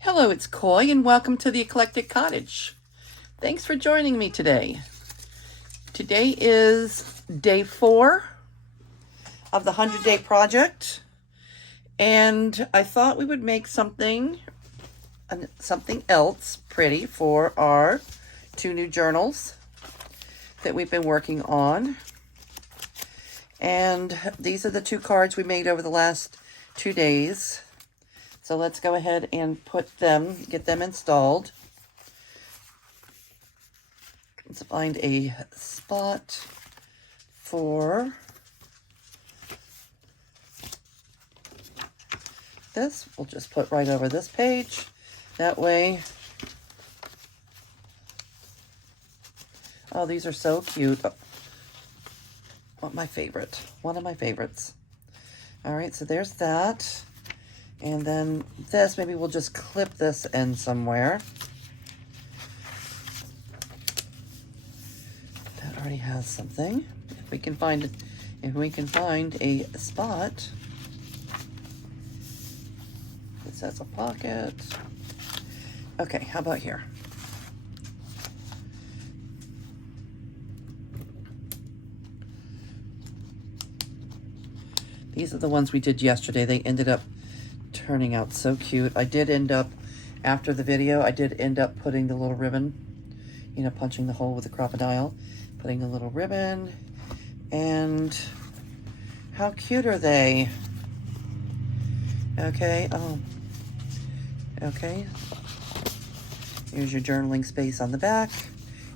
Hello, it's Coy, and welcome to the Eclectic Cottage. Thanks for joining me today. Today is day 4 of the 100-day project, and I thought we would make something else pretty for our 2 new journals that we've been working on. And these are the 2 cards we made over the last 2 days. So let's go ahead and get them installed. Let's find a spot for this. We'll just put right over this page. That way. Oh, these are so cute. Oh, my favorite. One of my favorites. All right, so there's that. And then this, maybe we'll just clip this in somewhere. That already has something. If we can find a spot. This has a pocket. Okay, how about here? These are the ones we did yesterday. They ended up turning out so cute. After the video, I did end up putting the little ribbon, punching the hole with the crocodile, putting the little ribbon, and how cute are they? Okay, okay. Here's your journaling space on the back.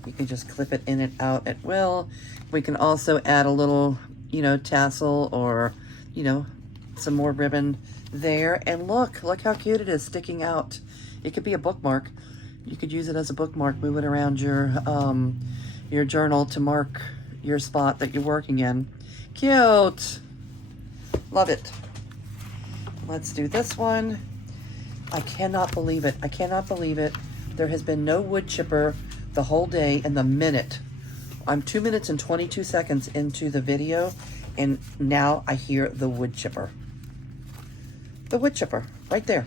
You can just clip it in and out at will. We can also add a little, tassel or, some more ribbon there. And look how cute it is sticking out. It could be a bookmark. You could use it as a bookmark, move it around your journal to mark your spot that you're working in. Cute. Love it. Let's do this one. I cannot believe it. I cannot believe it. There has been no wood chipper the whole day. In the minute, I'm 2 minutes and 22 seconds into the video, and now I hear the wood chipper. The wood chipper, right there.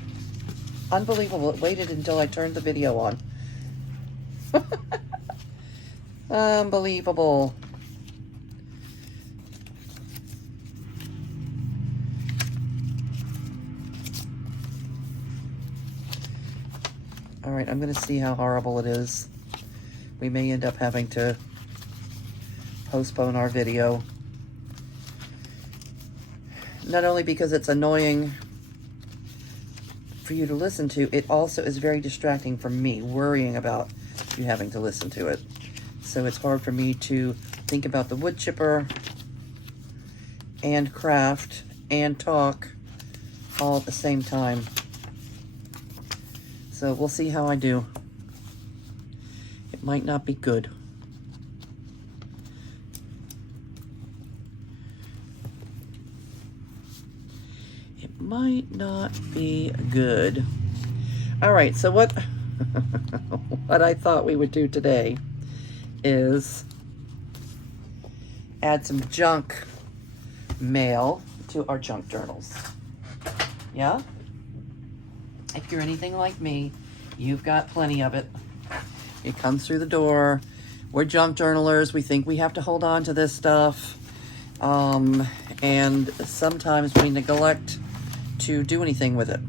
Unbelievable. It waited until I turned the video on. Unbelievable. All right, I'm going to see how horrible it is. We may end up having to postpone our video. Not only because it's annoying for you to listen to, it also is very distracting for me, worrying about you having to listen to it. So it's hard for me to think about the wood chipper and craft and talk all at the same time. So we'll see how I do. It might not be good. It might not be good. All right, so what I thought we would do today is add some junk mail to our junk journals. Yeah? If you're anything like me, you've got plenty of it. It comes through the door. We're junk journalers. We think we have to hold on to this stuff. And sometimes we neglect to do anything with it.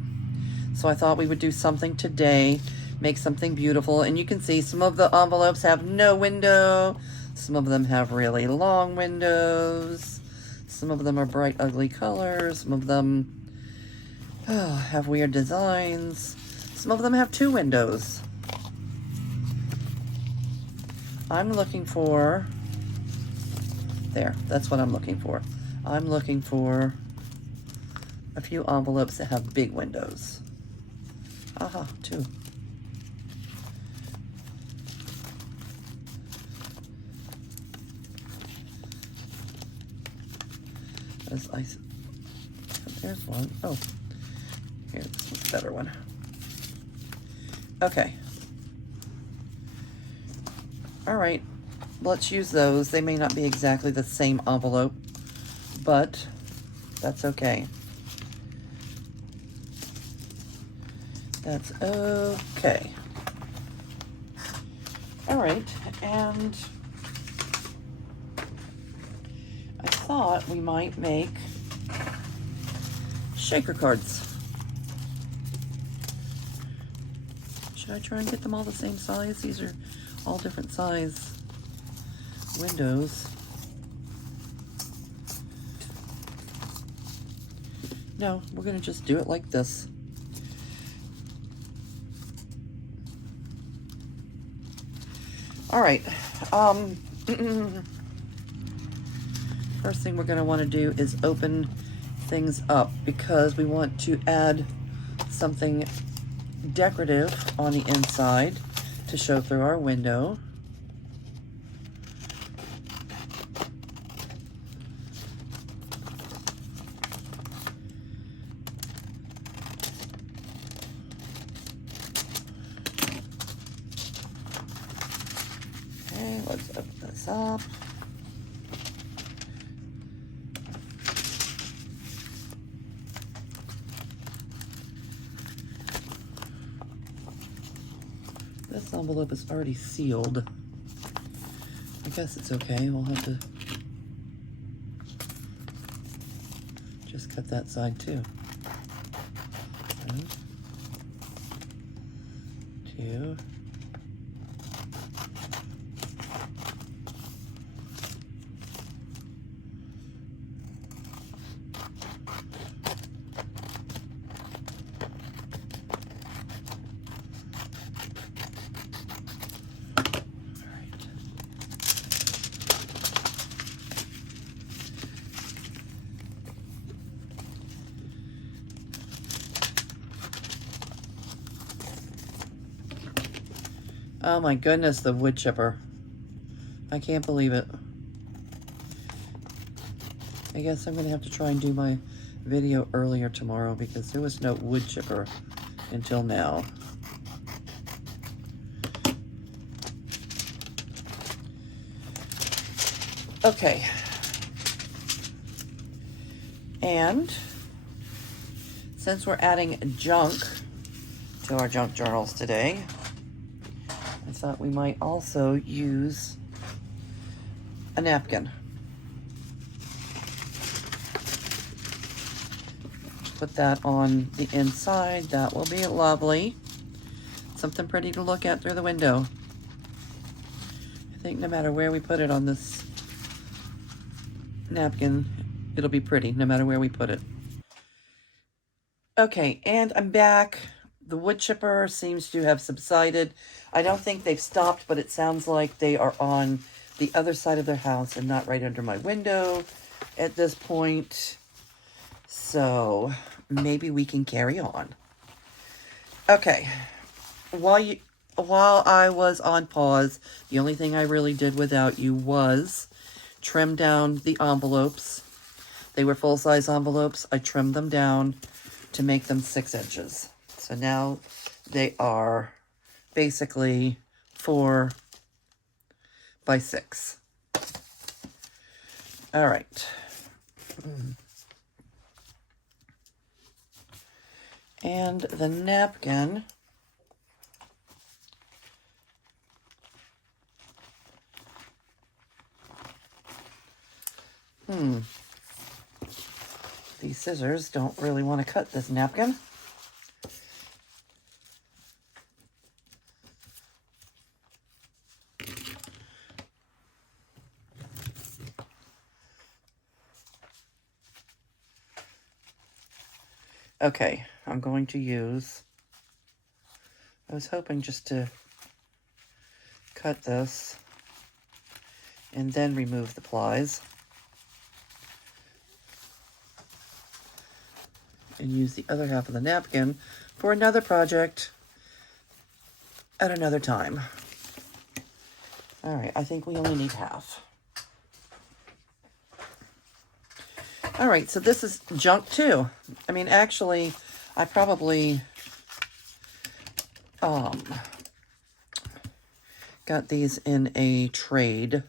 So I thought we would do something today, make something beautiful. And you can see some of the envelopes have no window. Some of them have really long windows. Some of them are bright, ugly colors. Some of them have weird designs. Some of them have 2 windows. I'm looking for, that's what I'm looking for. I'm looking for a few envelopes that have big windows. Aha, 2. There's one. Oh. Here, this one's a better one. Okay. All right, let's use those. They may not be exactly the same envelope, but that's okay. That's okay. All right, and I thought we might make shaker cards. Should I try and get them all the same size? These are all different size windows. No, we're gonna just do it like this. All right, first thing we're gonna wanna do is open things up because we want to add something decorative on the inside to show through our window. Okay, let's open this up. This envelope is already sealed. I guess it's okay. We'll have to just cut that side too. 1, 2. Oh my goodness, the wood chipper. I can't believe it. I guess I'm gonna have to try and do my video earlier tomorrow because there was no wood chipper until now. Okay. And since we're adding junk to our junk journals today, I thought we might also use a napkin. Put that on the inside. That will be lovely. Something pretty to look at through the window. I think no matter where we put it on this napkin, it'll be pretty no matter where we put it. Okay, and I'm back. The wood chipper seems to have subsided. I don't think they've stopped, but it sounds like they are on the other side of their house and not right under my window at this point. So maybe we can carry on. Okay, while I was on pause, the only thing I really did without you was trim down the envelopes. They were full-size envelopes. I trimmed them down to make them 6 inches. So now they are basically 4 by 6. All right. And the napkin, these scissors don't really want to cut this napkin. Okay, I'm going to use, I was hoping just to cut this and then remove the plies and use the other half of the napkin for another project at another time. All right, I think we only need half. All right, so this is junk too. I mean, actually, I probably got these in a trade.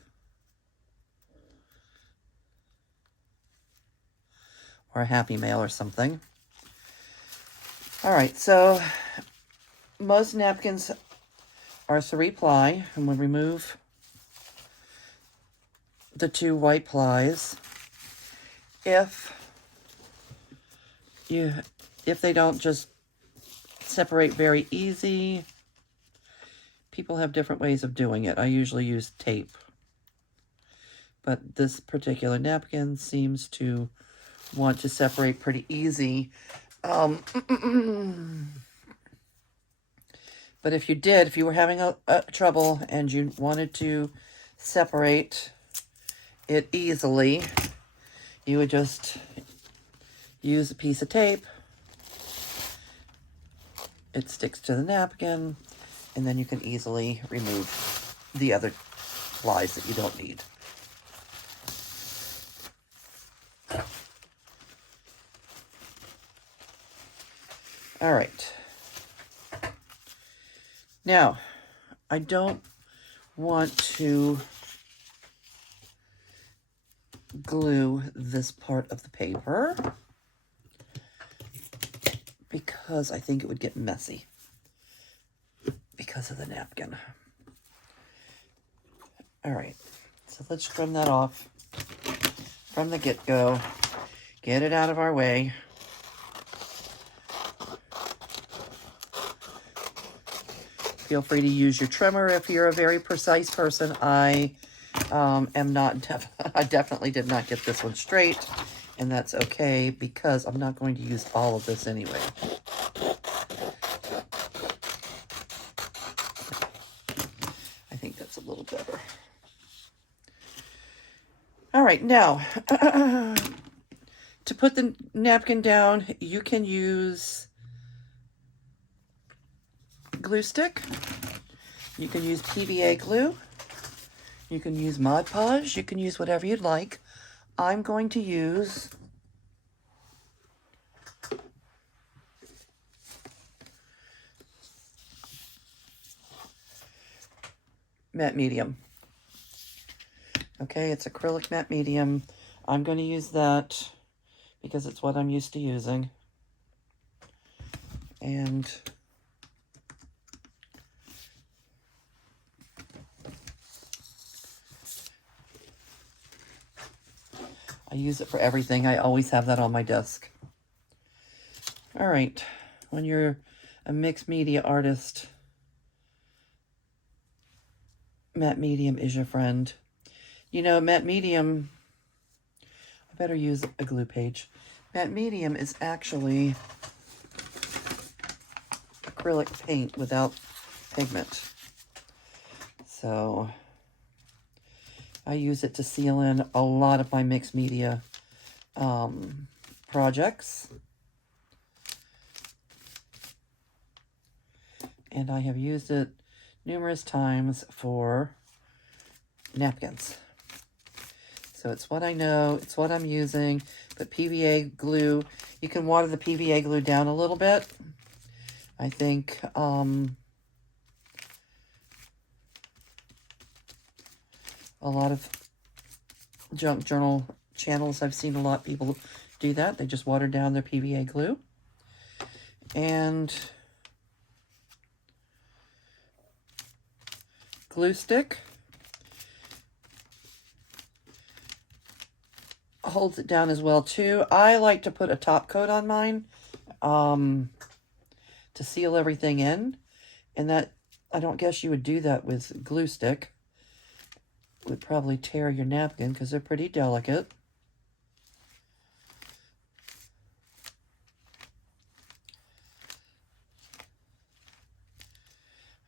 Or a Happy Mail or something. All right, so most napkins are 3-ply, and we'll remove the 2 white plies. If they don't just separate very easy, people have different ways of doing it. I usually use tape, but this particular napkin seems to want to separate pretty easy. But if you were having a trouble and you wanted to separate it easily, you would just use a piece of tape. It sticks to the napkin, and then you can easily remove the other plies that you don't need. All right. Now, I don't want to glue this part of the paper because I think it would get messy because of the napkin. All right, so let's trim that off from the get-go. Get it out of our way. Feel free to use your trimmer if you're a very precise person. I am not, I definitely did not get this one straight, and that's okay because I'm not going to use all of this anyway. I think that's a little better. All right, now, to put the napkin down, you can use glue stick. You can use PVA glue. You can use Mod Podge. You can use whatever you'd like. I'm going to use matte medium. Okay, it's acrylic matte medium. I'm going to use that because it's what I'm used to using. And I use it for everything. I always have that on my desk. All right, when you're a mixed media artist, matte medium is your friend. You know, matte medium, I better use a glue page. Matte medium is actually acrylic paint without pigment. So I use it to seal in a lot of my mixed media projects. And I have used it numerous times for napkins. So it's what I know, it's what I'm using. But PVA glue, you can water the PVA glue down a little bit. I think a lot of junk journal channels, I've seen a lot of people do that. They just water down their PVA glue. And glue stick holds it down as well too. I like to put a top coat on mine to seal everything in, and that, I don't guess you would do that with glue stick. It would probably tear your napkin because they're pretty delicate.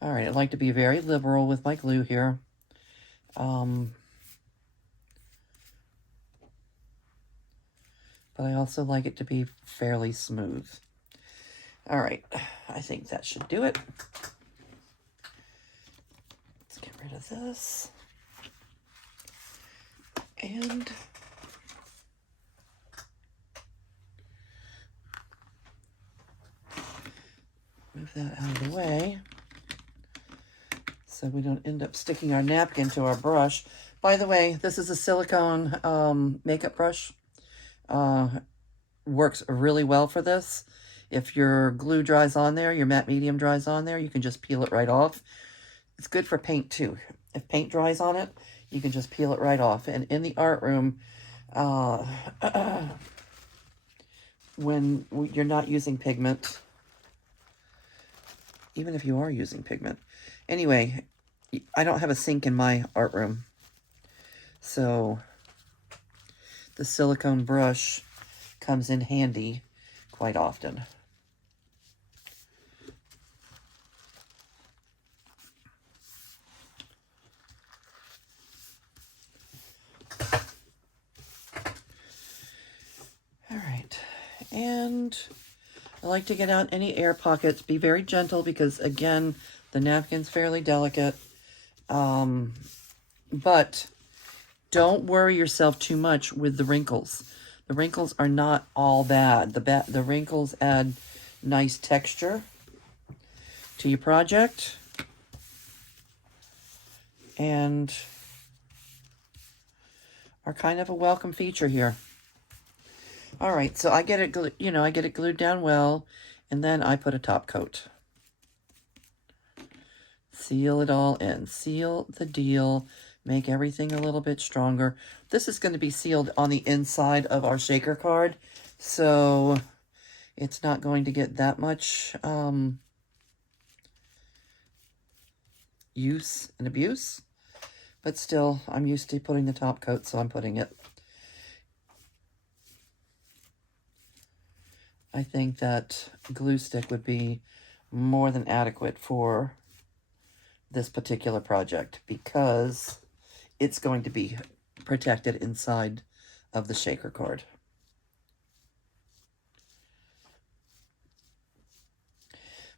All right, I like to be very liberal with my glue here. But I also like it to be fairly smooth. All right, I think that should do it. Let's get rid of this. And move that out of the way so we don't end up sticking our napkin to our brush. By the way, this is a silicone makeup brush. Works really well for this. If your glue dries on there, your matte medium dries on there, you can just peel it right off. It's good for paint too. If paint dries on it, you can just peel it right off. And in the art room, uh, when you're not using pigment, even if you are using pigment. Anyway, I don't have a sink in my art room, so the silicone brush comes in handy quite often. All right, and I like to get out any air pockets. Be very gentle because, again, the napkin's fairly delicate. But don't worry yourself too much with the wrinkles. The wrinkles are not all bad. The wrinkles add nice texture to your project. And are kind of a welcome feature here. All right, so I get it, I get it glued down well, and then I put a top coat. Seal it all in. Seal the deal. Make everything a little bit stronger. This is going to be sealed on the inside of our shaker card, so it's not going to get that much use and abuse. But still, I'm used to putting the top coat, so I'm putting it. I think that glue stick would be more than adequate for this particular project because it's going to be protected inside of the shaker card.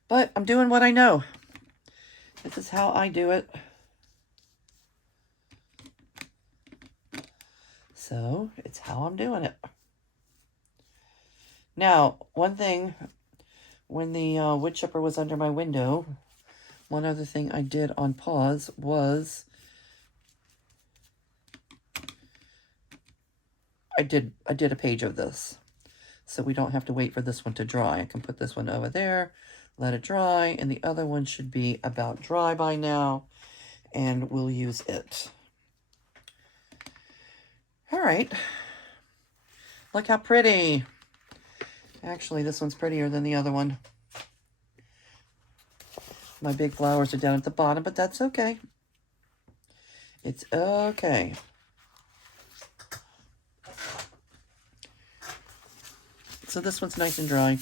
But I'm doing what I know. This is how I do it. So it's how I'm doing it. Now, one thing, when the wood chipper was under my window, one other thing I did on pause was I did a page of this. So we don't have to wait for this one to dry. I can put this one over there, let it dry, and the other one should be about dry by now, and we'll use it. All right. Look how pretty. Actually, this one's prettier than the other one. My big flowers are down at the bottom, but that's okay. It's okay. So this one's nice and dry,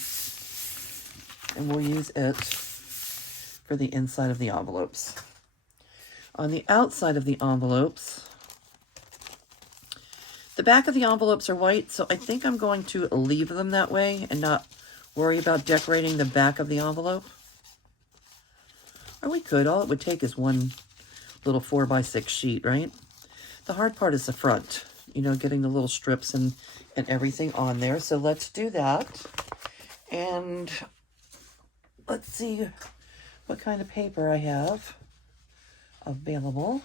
and we'll use it for the inside of the envelopes. On the outside of the envelopes, the back of the envelopes are white, so I think I'm going to leave them that way and not worry about decorating the back of the envelope. Or we could. All it would take is one little 4x6 sheet, right? The hard part is the front, getting the little strips and everything on there. So let's do that. And let's see what kind of paper I have available.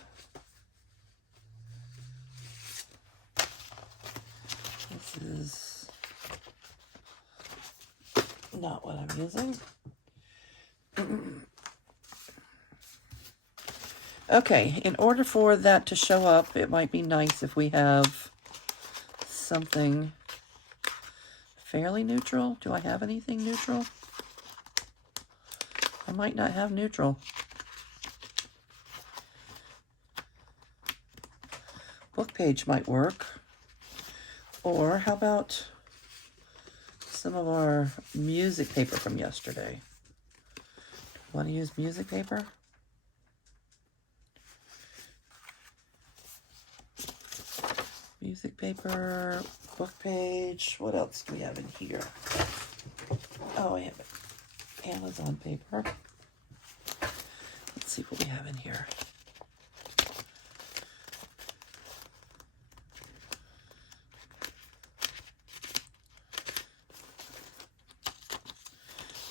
This is not what I'm using. Okay, in order for that to show up, it might be nice if we have something fairly neutral. Do I have anything neutral? I might not have neutral. Book page might work. Or how about some of our music paper from yesterday? Want to use music paper? Music paper, book page. What else do we have in here? Oh, I have Amazon paper. Let's see what we have in here.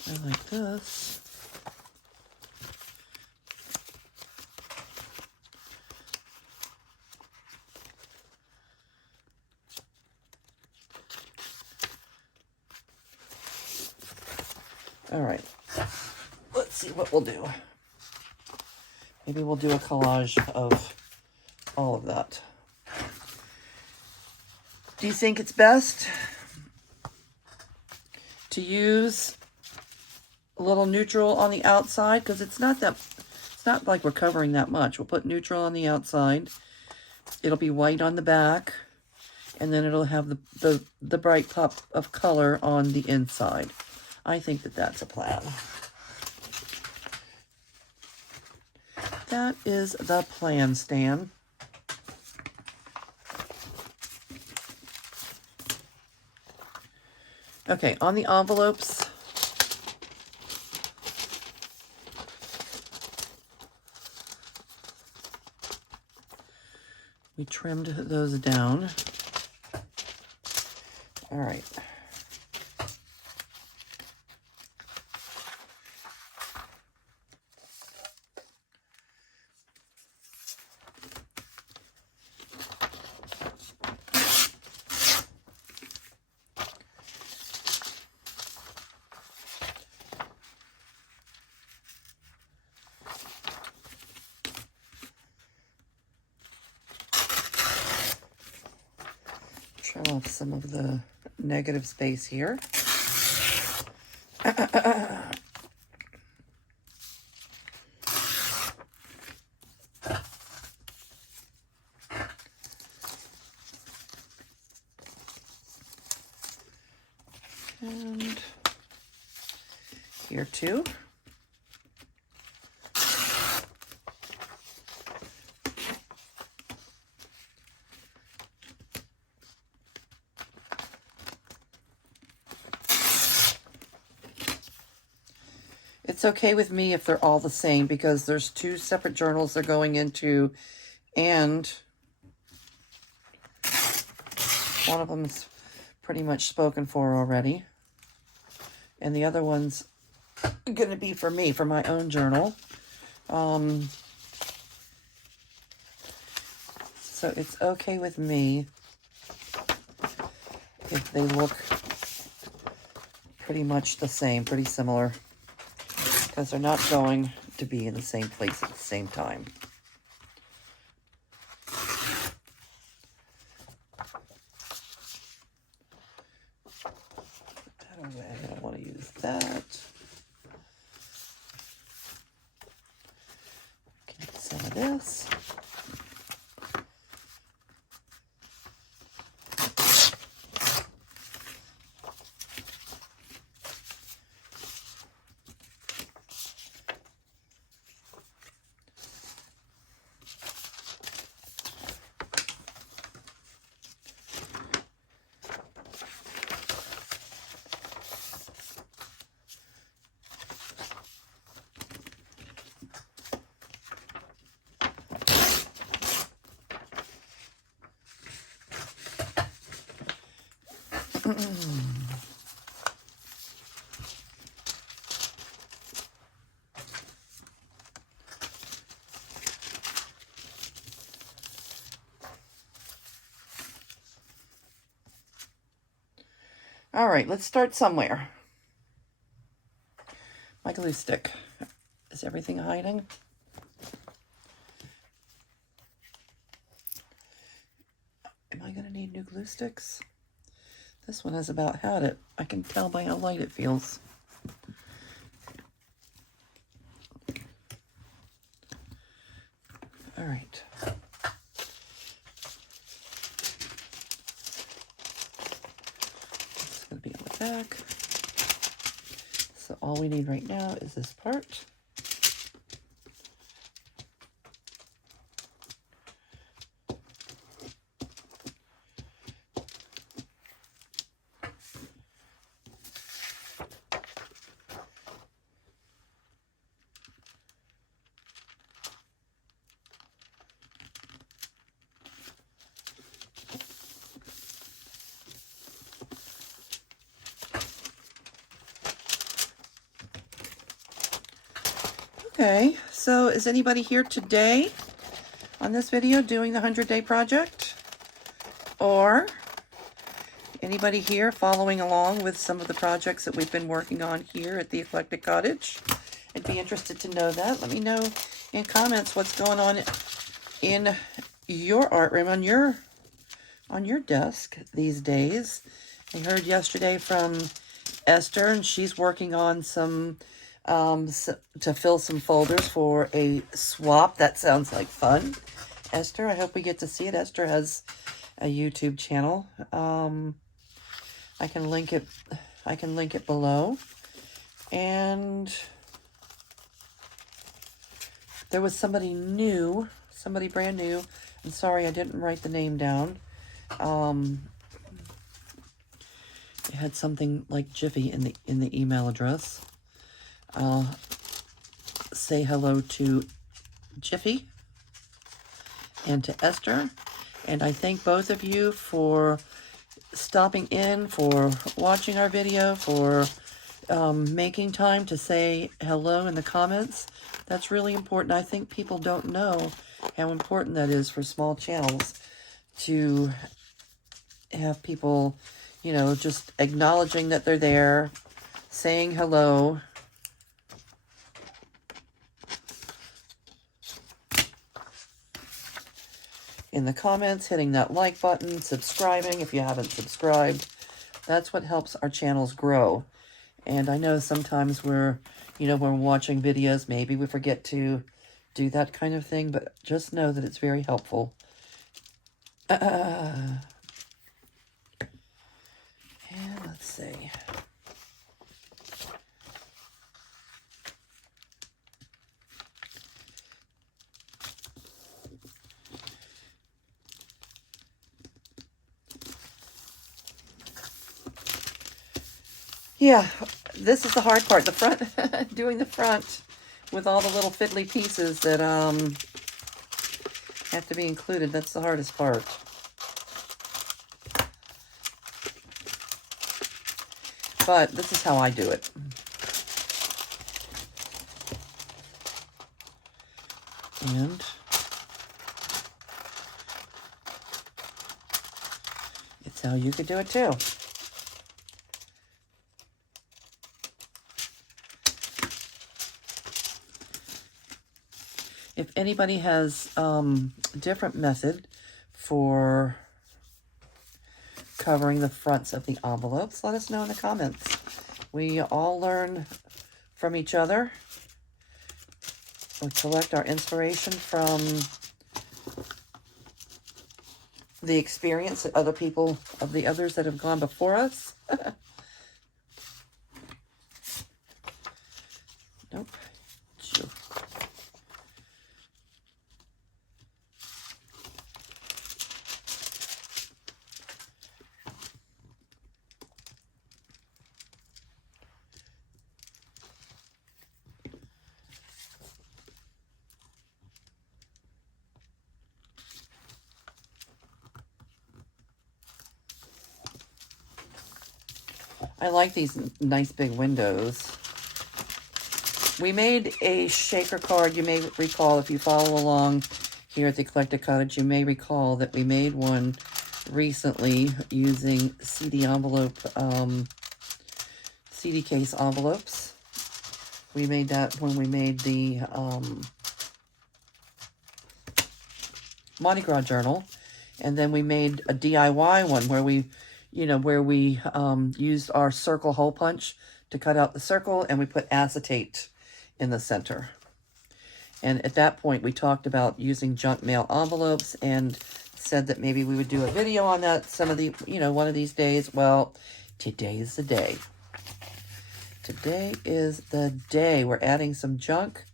I like this. All right, let's see what we'll do. Maybe we'll do a collage of all of that. Do you think it's best to use a little neutral on the outside? Because it's not like we're covering that much. We'll put neutral on the outside. It'll be white on the back, and then it'll have the bright pop of color on the inside. I think that that's a plan. That is the plan, Stan. Okay, on the envelopes, we trimmed those down. All right. Trim off some of the negative space here. And here too. It's okay with me if they're all the same because there's 2 separate journals they're going into, and one of them's pretty much spoken for already. And the other one's going to be for me, for my own journal. So it's okay with me if they look pretty much the same, pretty similar, because they're not going to be in the same place at the same time. Put that away. I don't want to use that. Get some of this. All right, let's start somewhere. My glue stick. Is everything hiding? Am I going to need new glue sticks? This one has about had it. I can tell by how light it feels. All right. It's going to be on the back. So all we need right now is this part. Okay, so is anybody here today on this video doing the 100-day project? Or Anybody here following along with some of the projects that we've been working on here at the Eclectic Cottage? I'd be interested to know that. Let me know in comments what's going on in your art room, on your desk these days. I heard yesterday from Esther, and she's working on some to fill some folders for a swap. That sounds like fun. Esther, I hope we get to see it. Esther has a YouTube channel. I can link it below. And there was somebody brand new. I'm sorry I didn't write the name down. It had something like Jiffy in the email address. Say hello to Jiffy and to Esther. And I thank both of you for stopping in, for watching our video, for making time to say hello in the comments. That's really important. I think people don't know how important that is for small channels to have people, you know, just acknowledging that they're there, saying hello. In the comments, hitting that like button, subscribing if you haven't subscribed. That's what helps our channels grow. And I know sometimes we're watching videos, maybe we forget to do that kind of thing, but just know that it's very helpful. And let's see. Yeah, this is the hard part, the front, doing the front with all the little fiddly pieces that have to be included. That's the hardest part. But this is how I do it. And it's how you could do it too. If anybody has a different method for covering the fronts of the envelopes, let us know in the comments. We all learn from each other. We collect our inspiration from the experience of the others that have gone before us. Nope. Sure. I like these nice big windows. We made a shaker card. You may recall, if you follow along here at the Eclectic Cottage, you may recall that we made one recently using CD case envelopes. We made that when we made the Mardi Gras journal. And then we made a DIY one where we used our circle hole punch to cut out the circle, and we put acetate in the center. And at that point, we talked about using junk mail envelopes and said that maybe we would do a video on that one of these days. Well, today is the day. Today is the day. We're adding some junk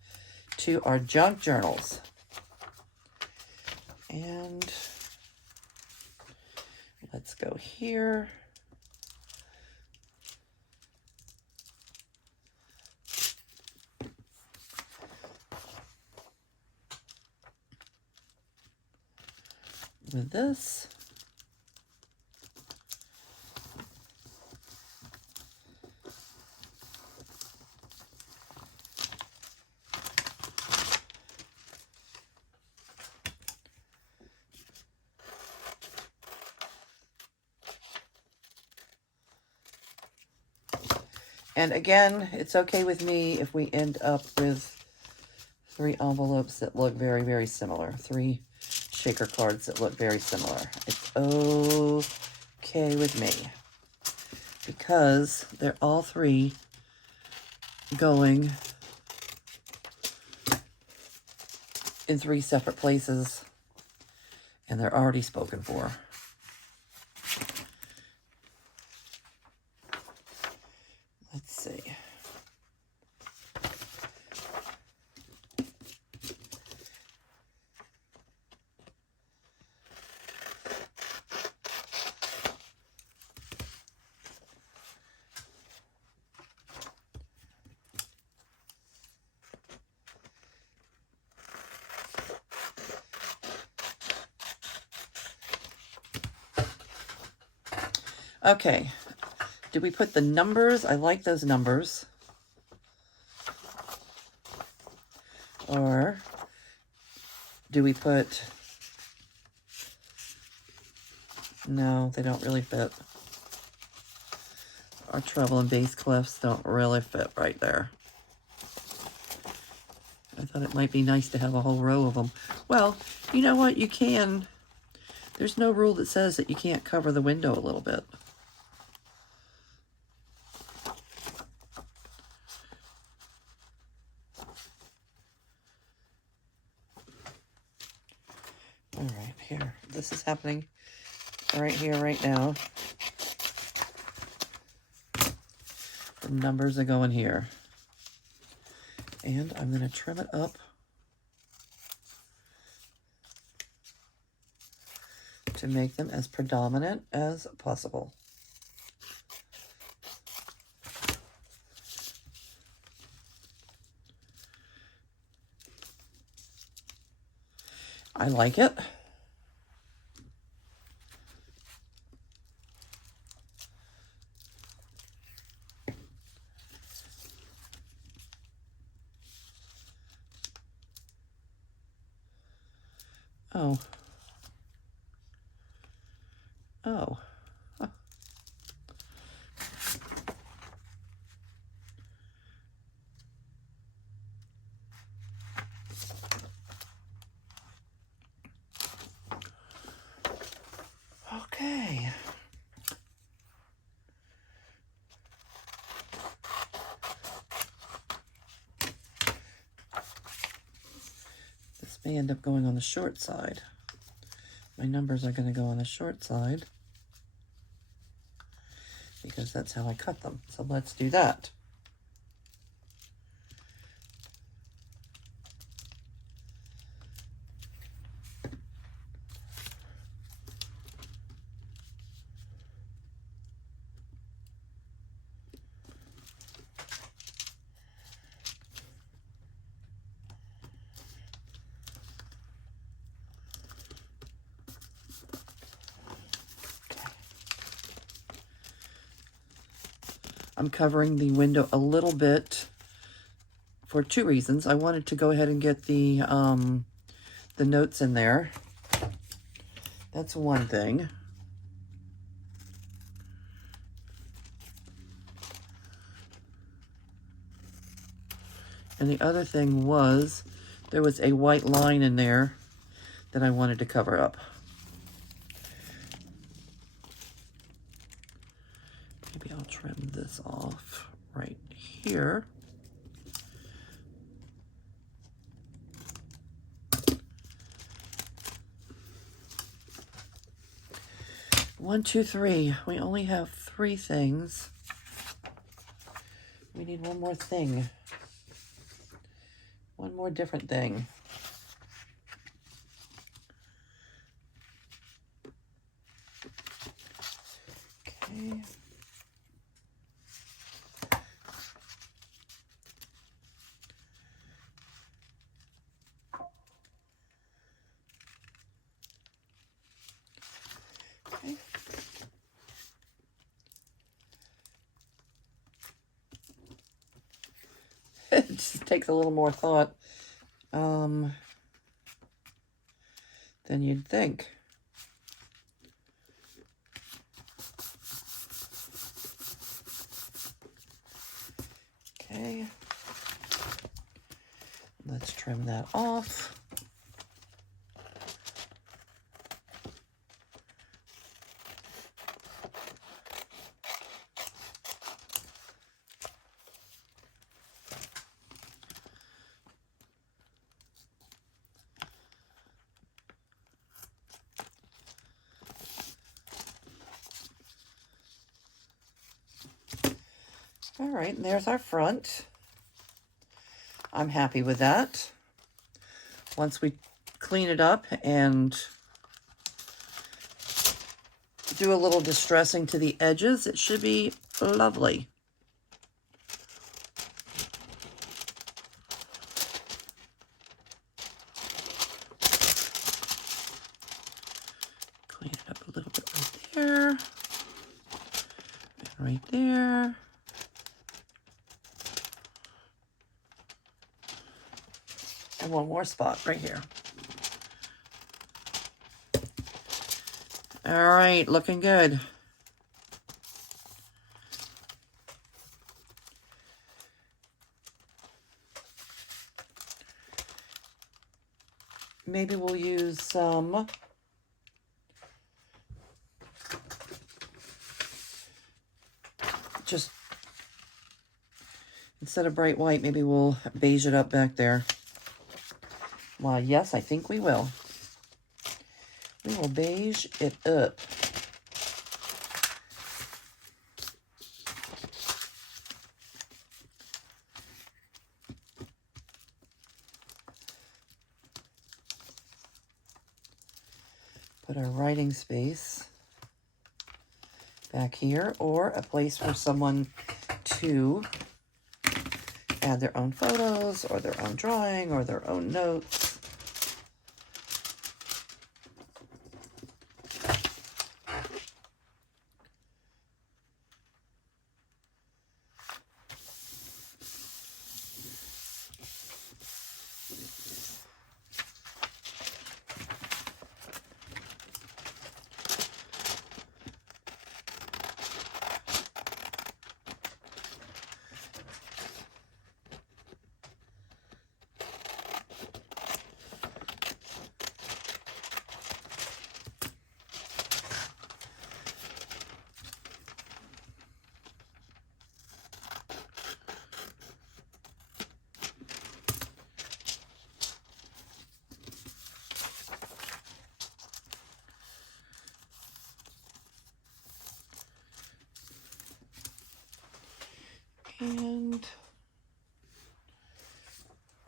to our junk journals. And let's go here. With this. And again, it's okay with me if we end up with 3 envelopes that look very, very similar. 3 shaker cards that look very similar. It's okay with me. Because they're all 3 going in 3 separate places. And they're already spoken for. Let's see. Okay, did we put the numbers? I like those numbers. Or do we put... No, they don't really fit. Our treble and bass clefs don't really fit right there. I thought it might be nice to have a whole row of them. Well, you know what? You can. There's no rule that says that you can't cover the window a little bit. All right, here. This is happening right here, right now. The numbers are going here. And I'm going to trim it up to make them as predominant as possible. I like it. Oh. Oh. Huh. Okay. This may end up going on the short side. My numbers are going to go on the short side because that's how I cut them. So let's do that. I'm covering the window a little bit for 2 reasons. I wanted to go ahead and get the notes in there. That's one thing. And the other thing was there was a white line in there that I wanted to cover up. Maybe I'll trim this off right here. One, two, three. We only have 3 things. We need one more thing. One more different thing. Okay. Okay. It just takes a little more thought than you'd think. Okay. Let's trim that off. All right, and there's our front. I'm happy with that. Once we clean it up and do a little distressing to the edges, it should be lovely. Clean it up a little bit right there. And right there. And one more spot right here. All right, looking good. Maybe we'll use some just instead of bright white, maybe we'll beige it up back there. Why, yes, I think we will. We will beige it up. Put our writing space back here, or a place for someone to add their own photos or their own drawing or their own notes. And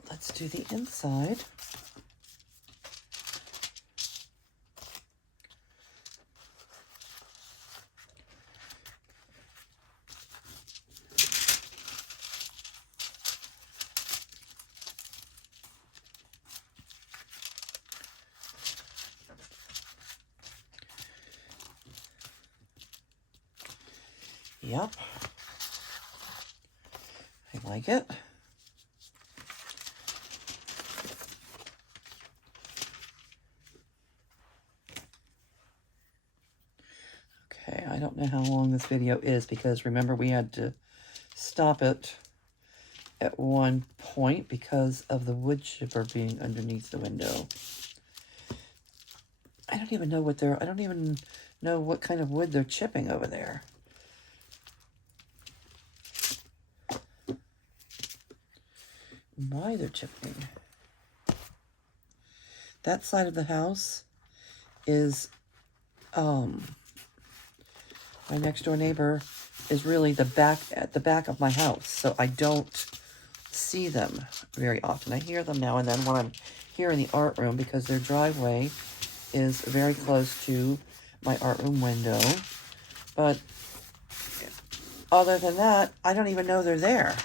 let's do the inside. Yep. I like it. Okay, I don't know how long this video is because remember we had to stop it at one point because of the wood chipper being underneath the window. I don't even know what kind of wood they're chipping over there. Why they're chipping. That side of the house is, my next door neighbor is really at the back of my house, so I don't see them very often. I hear them now and then when I'm here in the art room because their driveway is very close to my art room window. But other than that, I don't even know they're there.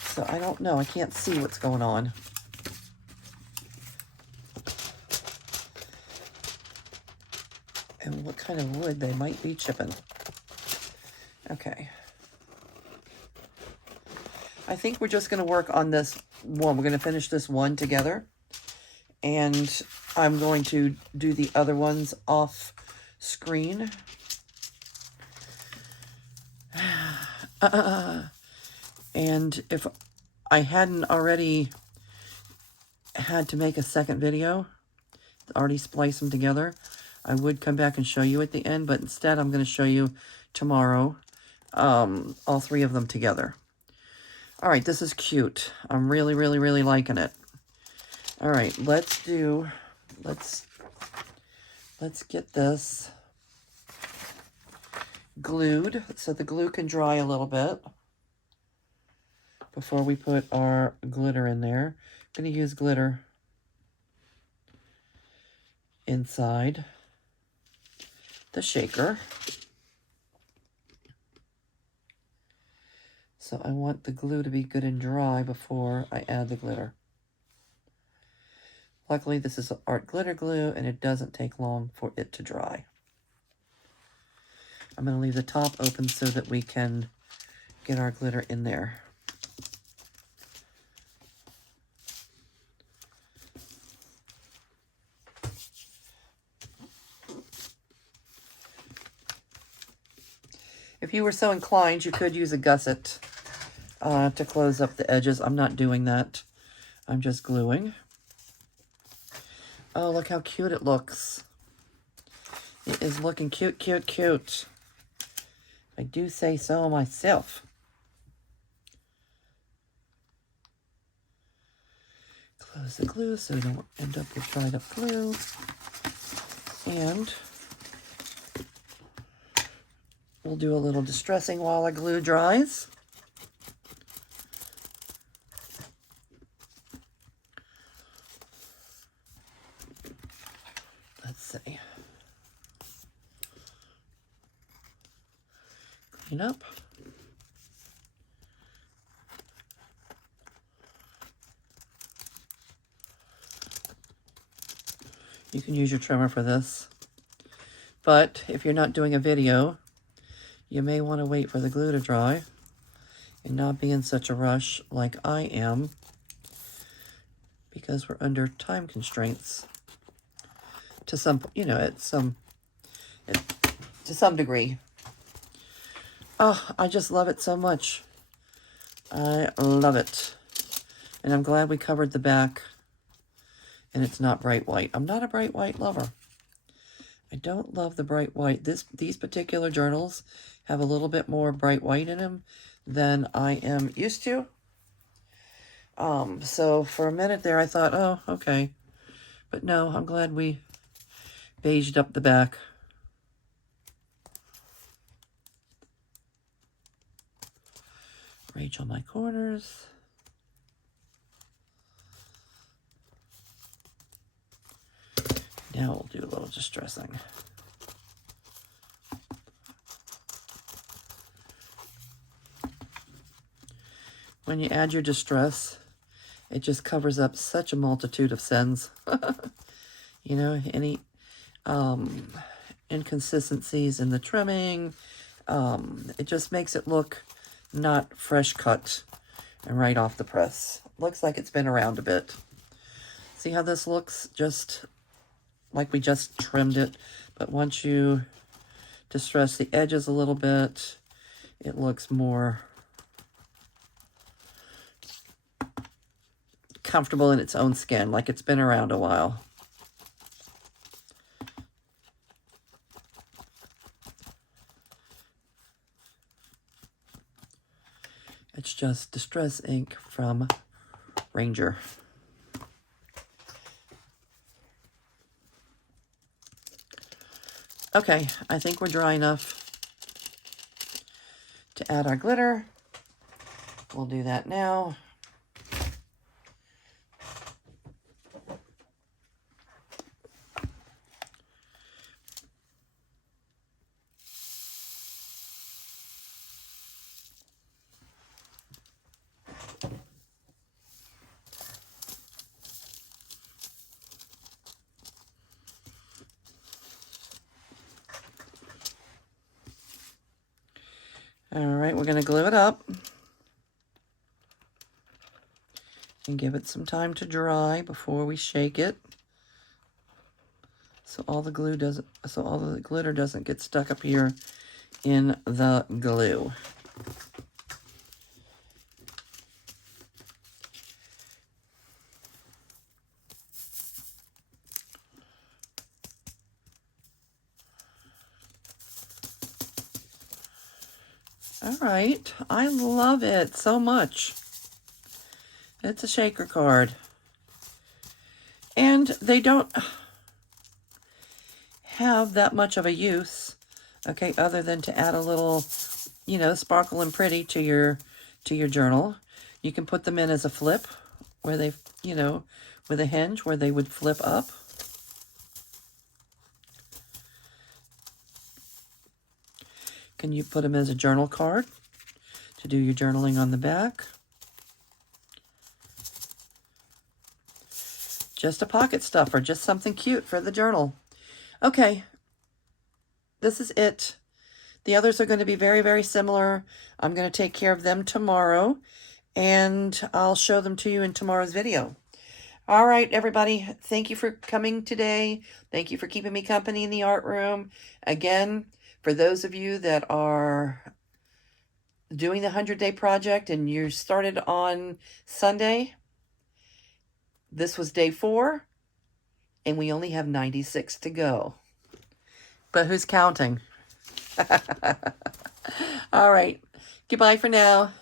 So I don't know. I can't see what's going on. And what kind of wood they might be chipping. Okay. I think we're just going to work on this one. We're going to finish this one together. And I'm going to do the other ones off screen. And if I hadn't already had to make a second video, already splice them together, I would come back and show you at the end, but instead I'm going to show you tomorrow all three of them together. All right, this is cute. I'm really, really, really liking it. All right, let's get this glued so the glue can dry a little bit before we put our glitter in there. I'm going to use glitter inside the shaker. So I want the glue to be good and dry before I add the glitter. Luckily, this is art glitter glue, and it doesn't take long for it to dry. I'm going to leave the top open so that we can get our glitter in there. If you were so inclined, you could use a gusset to close up the edges. I'm not doing that. I'm just gluing. Oh, look how cute it looks. It is looking cute, cute, cute. I do say so myself. Close the glue so we don't end up with dried up glue. And we'll do a little distressing while our glue dries. Let's see. Clean up. You can use your trimmer for this. But if you're not doing a video, you may want to wait for the glue to dry and not be in such a rush like I am, because we're under time constraints to some, to some degree. Oh, I just love it so much. I love it. And I'm glad we covered the back and it's not bright white. I'm not a bright white lover. I don't love the bright white. These particular journals have a little bit more bright white in them than I am used to. So for a minute there, I thought, oh, okay. But no, I'm glad we beiged up the back. Rage on my corners. Now we'll do a little distressing. When you add your distress, it just covers up such a multitude of sins. Any inconsistencies in the trimming. It just makes it look not fresh cut and right off the press. Looks like it's been around a bit. See how this looks? Just like we just trimmed it. But once you distress the edges a little bit, it looks more comfortable in its own skin, like it's been around a while. It's just Distress ink from Ranger. Okay, I think we're dry enough to add our glitter. We'll do that now. All right, we're going to glue it up and give it some time to dry before we shake it. so all the glitter doesn't get stuck up here in the glue. All right, I love it so much. It's a shaker card. And they don't have that much of a use, okay, other than to add a little, you know, sparkle and pretty to your journal. You can put them in as a flip, where they, you know, with a hinge where they would flip up. Can you put them as a journal card to do your journaling on the back? Just a pocket stuffer, just something cute for the journal. Okay, this is it. The others are going to be very, very similar. I'm going to take care of them tomorrow, and I'll show them to you in tomorrow's video. All right, everybody, thank you for coming today. Thank you for keeping me company in the art room. Again, for those of you that are doing the 100-day project and you started on Sunday, this was day 4, and we only have 96 to go. But who's counting? All right. Goodbye for now.